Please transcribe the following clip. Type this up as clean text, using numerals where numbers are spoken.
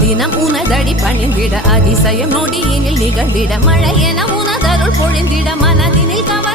அனுதினம் உனதடி பணிந்திட அதிசயம் நொடியினில் நிகழ்ந்திட மழை என உனதருள் பொழிந்திட மனதினில் கவ